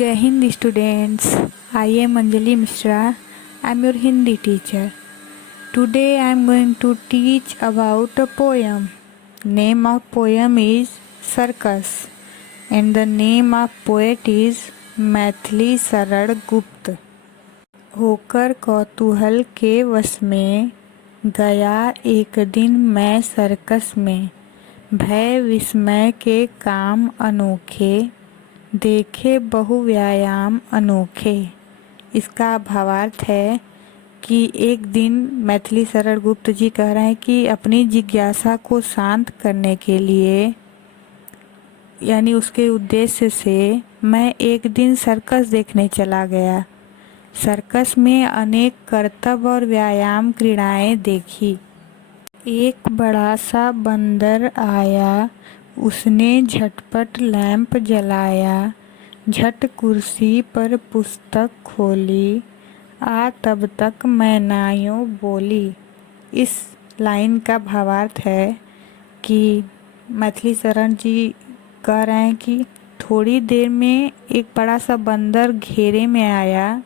Jai Hind students, I am Anjali Mishra. I am your Hindi teacher. Today I am going to teach about a poem. Name of poem is Circus and the name of poet is Maithili सरल गुप्त। होकर कौतूहल के वश में गया एक दिन मैं सर्कस में, भय विस्मय के काम अनोखे, देखे बहु व्यायाम अनोखे। इसका भावार्थ है कि एक दिन मैथिली सरल गुप्त जी कह रहे हैं कि अपनी जिज्ञासा को शांत करने के लिए यानी उसके उद्देश्य से मैं एक दिन सर्कस देखने चला गया। सर्कस में अनेक करतब और व्यायाम क्रीड़ाएं देखी। एक बड़ा सा बंदर आया, उसने झटपट लैंप जलाया, झट कुर्सी पर पुस्तक खोली, आ तब तक मैनायों बोली। इस लाइन का भावार्थ है कि मैथिली शरण जी कह रहे हैं कि थोड़ी देर में एक बड़ा सा बंदर घेरे में आया,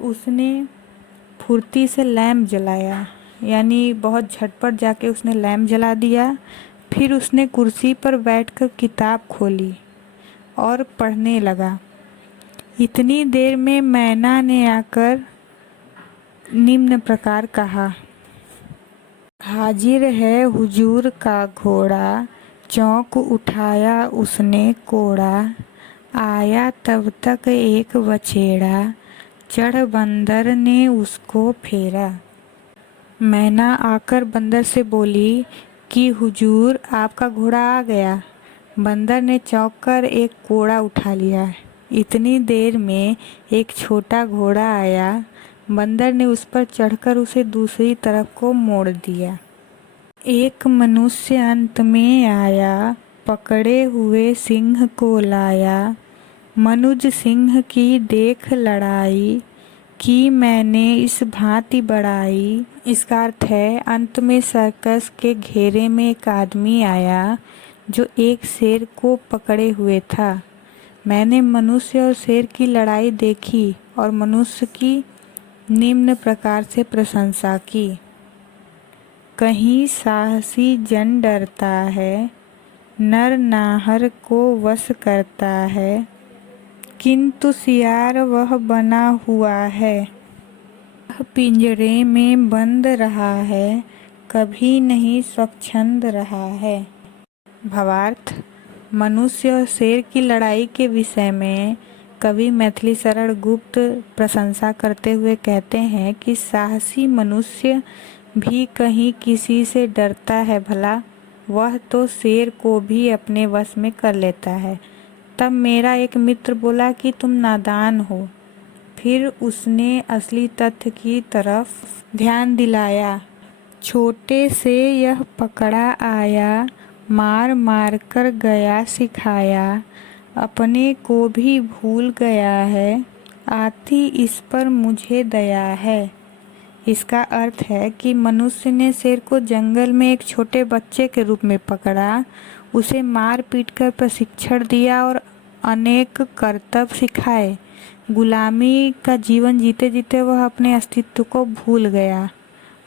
उसने फुर्ती से लैंप जलाया यानी बहुत झटपट जाके उसने लैंप जला दिया। फिर उसने कुर्सी पर बैठकर किताब खोली और पढ़ने लगा। इतनी देर में मैना ने आकर निम्न प्रकार कहा, हाजिर है हुजूर का घोड़ा, चौंक उठाया उसने कोड़ा, आया तब तक एक बछेड़ा, चढ़ बंदर ने उसको फेरा। मैना आकर बंदर से बोली कि हुजूर आपका घोड़ा आ गया। बंदर ने चौंक कर एक कोड़ा उठा लिया। इतनी देर में एक छोटा घोड़ा आया, बंदर ने उस पर चढ़कर उसे दूसरी तरफ को मोड़ दिया। एक मनुष्य अंत में आया, पकड़े हुए सिंह को लाया, मनुज सिंह की देख लड़ाई, की मैंने इस भांति बढ़ाई। इसका अर्थ है अंत में सर्कस के घेरे में एक आदमी आया जो एक शेर को पकड़े हुए था। मैंने मनुष्य और शेर की लड़ाई देखी और मनुष्य की निम्न प्रकार से प्रशंसा की। कहीं साहसी जन डरता है, नर नाहर को वश करता है, किंतु सियार वह बना हुआ है, वह पिंजरे में बंद रहा है, कभी नहीं स्वच्छंद रहा है। भावार्थ, मनुष्य और शेर की लड़ाई के विषय में कवि मैथिली सरल गुप्त प्रशंसा करते हुए कहते हैं कि साहसी मनुष्य भी कहीं किसी से डरता है भला, वह तो शेर को भी अपने वश में कर लेता है। तब मेरा एक मित्र बोला कि तुम नादान हो। फिर उसने असली तथ्य की तरफ ध्यान दिलाया। छोटे से यह पकड़ा आया, मार मार कर गया सिखाया, अपने को भी भूल गया है, आती इस पर मुझे दया है। इसका अर्थ है कि मनुष्य ने शेर को जंगल में एक छोटे बच्चे के रूप में पकड़ा, उसे मार पीट कर प्रशिक्षण दिया और अनेक करतब सिखाए। गुलामी का जीवन जीते जीते वह अपने अस्तित्व को भूल गया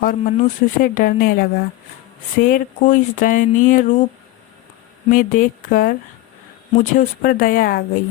और मनुष्य से डरने लगा। शेर को इस दयनीय रूप में देखकर मुझे उस पर दया आ गई।